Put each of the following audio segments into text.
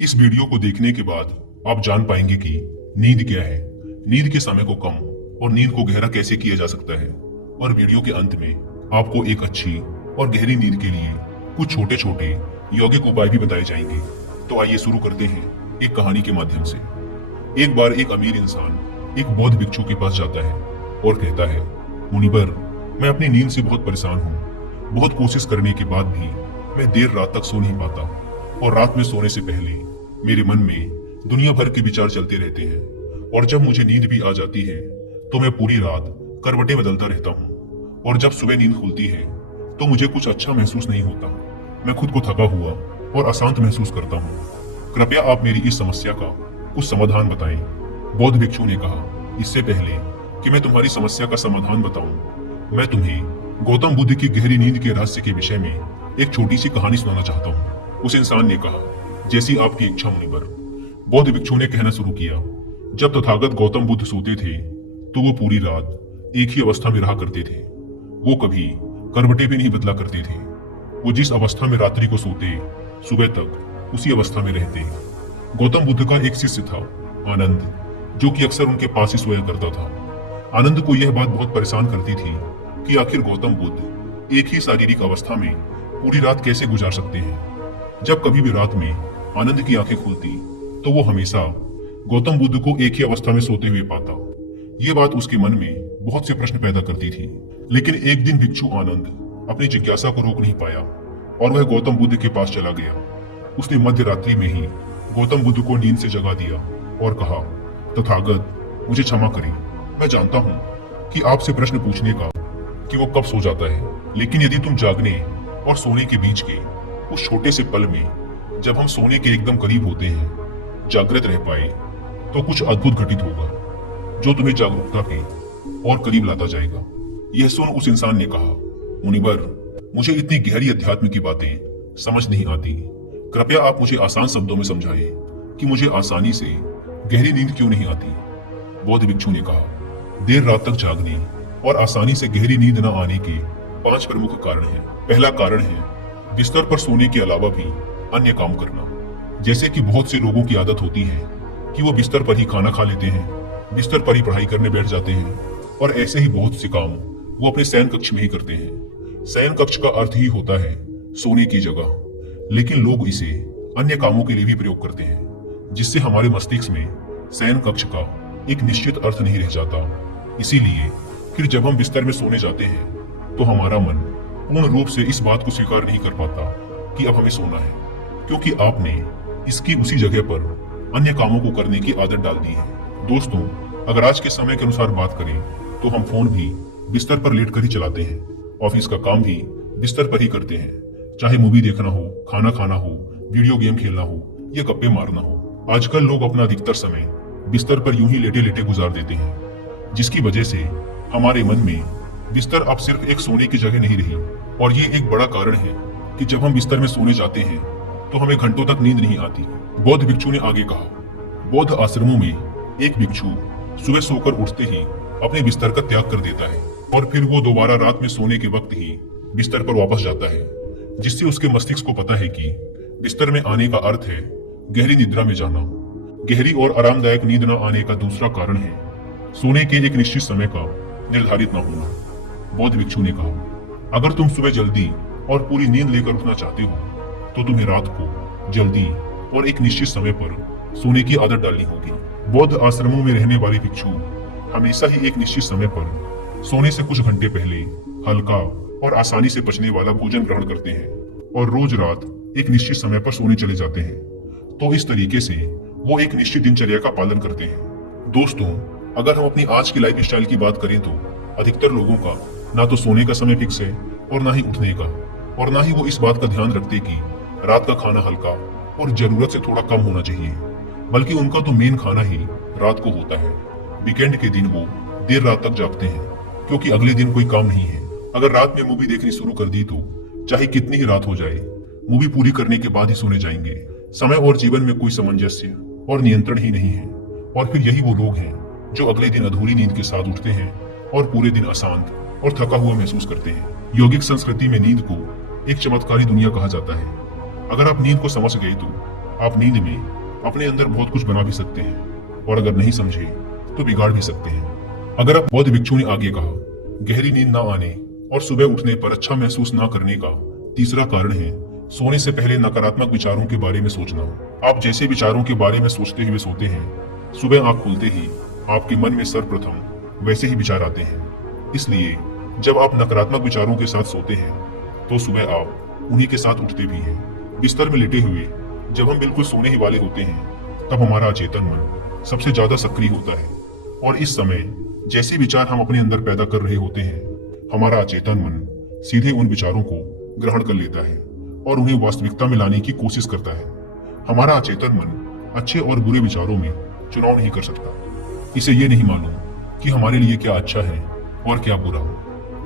इस वीडियो को देखने के बाद आप जान पाएंगे कि नींद क्या है, नींद के समय को कम और नींद को गहरा कैसे किया जा सकता है। और वीडियो के अंत में आपको एक अच्छी और गहरी नींद के लिए कुछ छोटे छोटे यौगिक उपाय भी बताए जाएंगे। तो आइए शुरू करते हैं एक कहानी के माध्यम से। एक बार एक अमीर इंसान एक बौद्ध भिक्षु के पास जाता है और कहता है, मुनिवर, मैं अपनी नींद से बहुत परेशान हूँ। बहुत कोशिश करने के बाद भी मैं देर रात तक सो नहीं पाता और रात में सोने से पहले मेरे मन में दुनिया भर के विचार चलते रहते हैं और जब मुझे नींद भी आ जाती है तो मैं पूरी रात करवटें बदलता रहता हूँ और जब सुबह नींद खुलती है तो मुझे कुछ अच्छा महसूस नहीं होता। मैं खुद को थका हुआ और अशांत महसूस करता हूँ। कृपया आप मेरी इस समस्या का कुछ समाधान बताएं। बौद्ध भिक्षु ने कहा, इससे पहले कि मैं तुम्हारी समस्या का समाधान बताऊं, मैं तुम्हें गौतम बुद्ध की गहरी नींद के रहस्य के विषय में एक छोटी सी कहानी सुनाना चाहता हूँ। उस इंसान ने कहा, जैसी आपकी इच्छा मुनिवर। बौद्ध भिक्षु ने कहना शुरू किया, जब तथागत गौतम बुद्ध सोते थे तो वो पूरी रात एक ही अवस्था में रहा करते थे। वो कभी करवटें भी नहीं बदला करते थे। वो जिस अवस्था में रात्रि को सोते, सुबह तक उसी अवस्था में रहते। गौतम बुद्ध का एक शिष्य था, आनंद, जो कि अक्सर उनके पास ही सोया करता था। आनंद को यह बात बहुत परेशान करती थी कि आखिर गौतम बुद्ध एक ही शारीरिक अवस्था में पूरी रात कैसे गुजार सकते हैं। जब कभी भी रात में आनंद की आंखें खुलती तो वो हमेशा गौतम बुद्ध को एक ही अवस्था में सोते हुए पाता। ये बात उसके मन में बहुत से प्रश्न पैदा करती थी। लेकिन एक दिन भिक्षु आनंद अपनी जिज्ञासा को रोक नहीं पाया और वह गौतम बुद्ध के पास चला गया। उसने मध्य रात्रि में ही गौतम बुद्ध को नींद से जगा दिया और कहा, तथागत, मुझे क्षमा करें। मैं जानता हूँ कि आपसे प्रश्न पूछने का कि वो कब सो जाता है, लेकिन यदि तुम जागने और सोने के बीच के उस छोटे से पल में, जब हम सोने के एकदम करीब होते हैं, जागृत रह पाए तो कुछ अद्भुत घटित होगा जो तुम्हें जागरूकता के और करीब लाता जाएगा। यह सुन उस इंसान ने कहा, मुनिवर, मुझे इतनी गहरी अध्यात्म की बातें समझ नहीं आती। कृपया आप मुझे आसान शब्दों में समझाएं कि मुझे आसानी से गहरी नींद क्यों नहीं आती। बौद्ध भिक्षु ने कहा, देर रात तक जागने और आसानी से गहरी नींद न आने के 5 प्रमुख कारण हैं। पहला कारण है बिस्तर पर सोने के अलावा भी अन्य काम करना। जैसे कि बहुत से लोगों की आदत होती है कि वो बिस्तर पर ही खाना खा लेते हैं, बिस्तर पर ही पढ़ाई करने बैठ जाते हैं और ऐसे ही बहुत से काम वो अपने शयन कक्ष में ही करते हैं। शयन कक्ष का अर्थ ही होता है सोने की जगह, लेकिन लोग इसे अन्य कामों के लिए भी प्रयोग करते हैं, जिससे हमारे मस्तिष्क में शयन कक्ष का एक निश्चित अर्थ नहीं रह जाता। इसीलिए फिर जब हम बिस्तर में सोने जाते हैं तो हमारा मन पूर्ण रूप से इस बात को स्वीकार नहीं कर पाता कि अब हमें सोना है, क्योंकि आपने इसकी उसी जगह पर अन्य कामों को करने की आदत डाल दी है। दोस्तों, अगर आज के समय के अनुसार बात करें तो हम फोन भी बिस्तर पर लेटकर ही चलाते हैं, ऑफिस का काम भी बिस्तर पर ही करते हैं, चाहे मूवी देखना हो, खाना खाना हो, वीडियो गेम खेलना हो या गप्पे मारना हो। आजकल लोग अपना अधिकतर समय बिस्तर पर यूं ही लेटे लेटे गुजार देते हैं, जिसकी वजह से हमारे मन में बिस्तर अब सिर्फ एक सोने की जगह नहीं रही। और ये एक बड़ा कारण है कि जब हम बिस्तर में सोने जाते हैं तो हमें घंटों तक नींद नहीं आती। बौद्ध भिक्षु ने आगे कहा, बौद्ध आश्रमों में एक भिक्षु सुबह सोकर उठते ही अपने बिस्तर का त्याग कर देता है और फिर वो दोबारा रात में सोने के वक्त ही बिस्तर पर वापस जाता है, जिससे उसके मस्तिष्क को पता है कि बिस्तर में आने का अर्थ है गहरी निद्रा में जाना। गहरी और आरामदायक नींद न आने का दूसरा कारण है सोने के एक निश्चित समय का निर्धारित न होना। बौद्ध भिक्षु ने कहा, अगर तुम सुबह जल्दी और पूरी नींद लेकर उठना चाहते हो तो तुम्हें रात को जल्दी और एक निश्चित समय पर सोने की आदत डालनी होगी। बौद्ध आश्रमों में रहने वाले भिक्षु हमेशा ही एक निश्चित समय पर सोने से कुछ घंटे पहले हल्का और आसानी से पचने वाला भोजन ग्रहण करते हैं और रोज रात एक निश्चित समय पर सोने चले जाते हैं। तो इस तरीके से वो एक निश्चित दिनचर्या का पालन करते हैं। दोस्तों, अगर हम अपनी आज की लाइफ स्टाइल की बात करें तो अधिकतर लोगों का ना तो सोने का समय फिक्स है और ना ही उठने का, और ना ही वो इस बात का ध्यान रखते कि रात का खाना हल्का और जरूरत से थोड़ा कम होना चाहिए, बल्कि उनका तो मेन खाना ही रात को होता है। वीकेंड के दिन वो देर रात तक जागते हैं क्योंकि अगले दिन कोई काम नहीं है। अगर रात में मूवी देखनी शुरू कर दी तो चाहे कितनी ही रात हो जाए, मूवी पूरी करने के बाद ही सोने जाएंगे। समय और जीवन में कोई सामंजस्य और नियंत्रण ही नहीं है। और फिर यही वो लोग हैं जो अगले दिन अधूरी नींद के साथ उठते हैं और पूरे दिन अशांत और थका हुआ महसूस करते हैं। यौगिक संस्कृति में नींद को एक चमत्कारी दुनिया कहा जाता है। अगर आप नींद को समझ गए तो आप नींद में अपने अंदर बहुत कुछ बना भी सकते हैं और अगर नहीं समझे तो बिगाड़ भी सकते हैं। अगर आप बौद्ध भिक्षु ने आगे कहा, गहरी नींद ना आने और सुबह उठने पर अच्छा महसूस ना करने का तीसरा कारण है सोने से पहले नकारात्मक विचारों के बारे में सोचना। आप जैसे विचारों के बारे में सोचते हुए सोते हैं, सुबह आंख खुलते ही आपके मन में सर्वप्रथम वैसे ही विचार आते हैं। इसलिए जब आप नकारात्मक विचारों के साथ सोते हैं तो सुबह आप उन्हीं के साथ उठते भी हैं। बिस्तर में लेटे हुए जब हम बिल्कुल सोने ही वाले होते हैं तब हमारा अचेतन मन सबसे ज्यादा सक्रिय होता है और इस समय जैसे विचार हम अपने अंदर पैदा कर रहे होते हैं, हमारा अचेतन मन सीधे उन विचारों को ग्रहण कर लेता है और उन्हें वास्तविकता में लाने की कोशिश करता है। हमारा अचेतन मन अच्छे और बुरे विचारों में चुनाव नहीं कर सकता। इसे ये नहीं मालूम कि हमारे लिए क्या अच्छा है और क्या बुरा।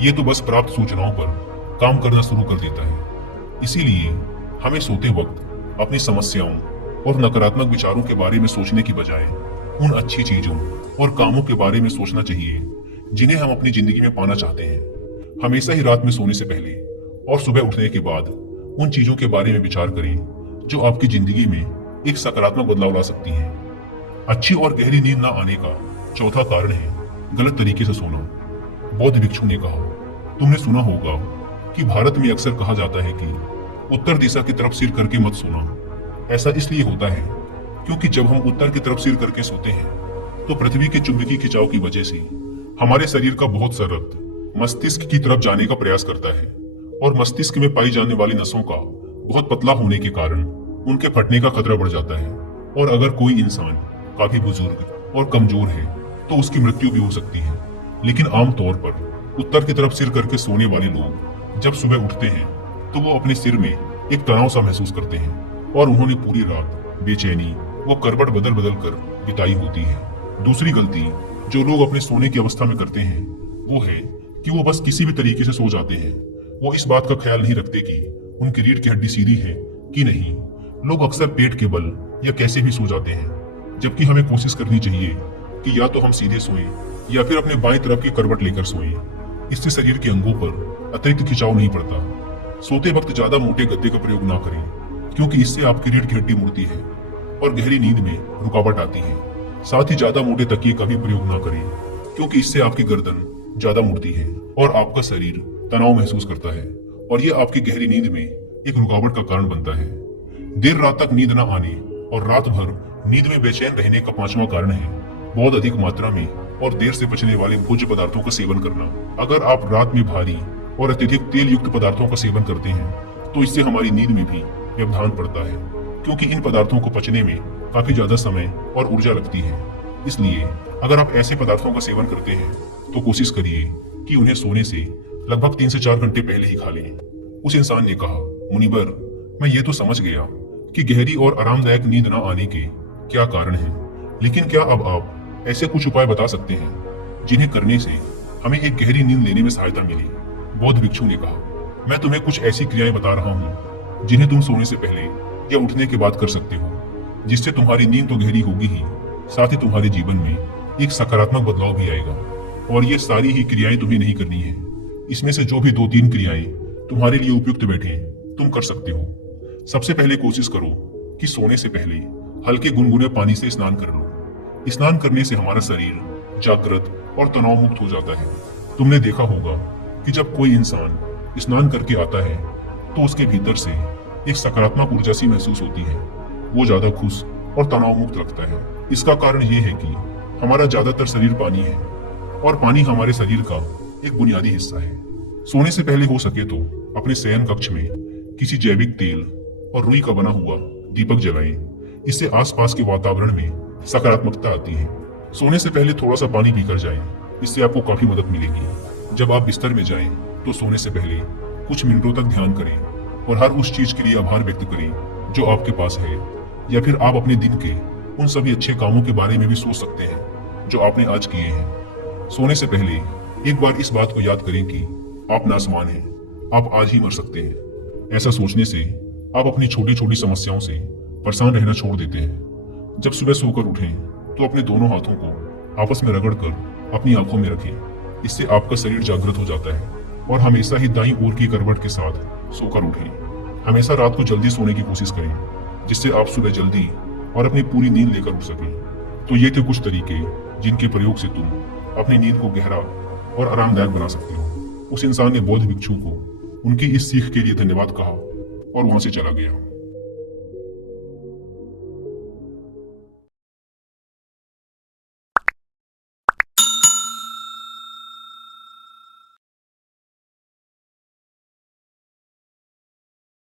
ये तो बस प्राप्त सूचनाओं पर काम करना शुरू कर देता है। इसीलिए हमें सोते वक्त अपनी समस्याओं और नकारात्मक विचारों के बारे में सोचने की बजाय उन अच्छी चीजों और कामों के बारे में सोचना चाहिए जिन्हें हम अपनी जिंदगी में पाना चाहते हैं। हमेशा ही रात में सोने से पहले और सुबह उठने के बाद उन चीजों के बारे में विचार करें जो आपकी जिंदगी में एक सकारात्मक बदलाव ला सकती हैं। अच्छी और गहरी नींद न आने का चौथा कारण है गलत तरीके से सोना। बौद्ध भिक्षु ने कहा, तुमने सुना होगा कि भारत में अक्सर कहा जाता है कि उत्तर दिशा की तरफ सिर करके मत सोना। ऐसा इसलिए होता है क्योंकि जब हम उत्तर की तरफ सिर करके सोते हैं तो पृथ्वी के चुंबकीय खिंचाव की वजह से हमारे शरीर का बहुत सा रक्त मस्तिष्क की तरफ जाने का प्रयास करता है और मस्तिष्क में पाई जाने वाली नसों का बहुत पतला होने के कारण उनके फटने का खतरा बढ़ जाता है और अगर कोई इंसान काफी बुजुर्ग और कमजोर है तो उसकी मृत्यु भी हो सकती है। लेकिन आमतौर पर उत्तर की तरफ सिर करके सोने वाले लोग जब सुबह उठते हैं तो वो अपने सिर में एक तनाव सा महसूस करते हैं और उन्होंने पूरी रात बेचैनी वो करवट बदल बदल कर बिताई होती है। दूसरी गलती जो लोग अपने सोने की अवस्था में करते हैं वो है कि वो बस किसी भी तरीके से सो जाते हैं। वो इस बात का ख्याल नहीं रखते कि उनकी रीढ़ की हड्डी सीधी है कि नहीं। लोग अक्सर पेट के बल या कैसे भी सो जाते हैं, जबकि हमें कोशिश करनी चाहिए कि या तो हम सीधे सोएं या फिर अपने बाएं तरफ की करवट लेकर सोएं। इससे शरीर के अंगों पर अतिरिक्त खिंचाव नहीं पड़ता। सोते वक्त ज्यादा मोटे गद्दे का प्रयोग ना करें क्योंकि इससे आपकी रीढ़ की हड्डी मुड़ती है और गहरी नींद में रुकावट आती है। साथ ही ज्यादा मोटे तकिए का भी प्रयोग ना करें क्योंकि इससे आपकी गर्दन ज्यादा मुड़ती है और आपका शरीर तनाव महसूस करता है और यह आपकी गहरी नींद में एक रुकावट का कारण बनता है। देर रात तक नींद न आने और रात भर नींद में बेचैन रहने का पांचवा कारण है बहुत अधिक मात्रा में और देर से पचने वाले भोज्य पदार्थों का सेवन करना। अगर आप रात में भारी और अत्यधिक तेल युक्त पदार्थों का सेवन करते हैं तो इससे हमारी नींद में भी व्यवधान पड़ता है क्योंकि इन पदार्थों को पचने में काफी ज्यादा समय और ऊर्जा लगती है। इसलिए अगर आप ऐसे पदार्थों का सेवन करते हैं तो कोशिश करिए कि उन्हें सोने से लगभग 3 से 4 घंटे पहले ही खा लें। उस इंसान ने कहा, मुनिवर, मैं ये तो समझ गया कि गहरी और आरामदायक नींद न आने के क्या कारण हैं, लेकिन क्या अब आप ऐसे कुछ उपाय बता सकते हैं जिन्हें करने से हमें एक गहरी नींद लेने में सहायता मिले? बौद्ध भिक्षु ने कहा, मैं तुम्हें कुछ ऐसी क्रियाएं बता रहा हूँ जिन्हें तुम सोने से पहले या उठने के बाद कर सकते हो, जिससे तुम्हारी नींद तो गहरी होगी ही, साथ ही तुम्हारे जीवन में एक सकारात्मक बदलाव भी आएगा। और ये सारी ही क्रियाएं तुम्हें नहीं करनी है। इसमें से जो भी 2-3 क्रियाएं तुम्हारे लिए उपयुक्त बैठे तुम कर सकते हो। सबसे पहले कोशिश करो कि सोने से पहले हल्के गुनगुने पानी से स्नान कर लो। स्नान करने से हमारा शरीर जागृत और तनाव मुक्त हो जाता है। तुमने देखा होगा कि जब कोई इंसान स्नान करके आता है तो उसके भीतर से एक सकारात्मक ऊर्जा सी महसूस होती है। वो ज्यादा खुश और तनाव मुक्त लगता है। इसका कारण ये है कि हमारा ज्यादातर शरीर पानी है और पानी हमारे शरीर का एक बुनियादी हिस्सा है। सोने से पहले हो सके तो अपने शयन कक्ष में किसी जैविक तेल और रुई का बना हुआ दीपक जलाएं। इससे आसपास के वातावरण में सकारात्मकता आती है। सोने से पहले थोड़ा सा पानी पीकर जाएं, इससे आपको काफी मदद मिलेगी। जब आप बिस्तर में जाएं तो सोने से पहले कुछ मिनटों तक ध्यान करें और हर उस चीज के लिए आभार व्यक्त करें जो आपके पास है, या फिर आप अपने दिन के उन सभी अच्छे कामों के बारे में भी सोच सकते हैं जो आपने आज किए हैं। सोने से पहले एक बार इस बात को याद करें कि आप नासमान हैं, आप आज ही मर सकते हैं। ऐसा सोचने से आप अपनी छोटी छोटी समस्याओं से परेशान रहना छोड़ देते हैं। जब सुबह सोकर उठें तो अपने दोनों हाथों को आपस में रगड़कर अपनी आंखों में रखें। इससे आपका शरीर जागृत हो जाता है और हमेशा ही दाईं ओर की करवट के साथ सोकर उठें। हमेशा रात को जल्दी सोने की कोशिश करें जिससे आप सुबह जल्दी और अपनी पूरी नींद लेकर उठ सकें। तो ये थे कुछ तरीके जिनके प्रयोग से तुम अपनी नींद को गहरा और आरामदायक बना सकते हो। उस इंसान ने बौद्ध भिक्षु को उनकी इस सीख के लिए धन्यवाद कहा और वहां से चला गया।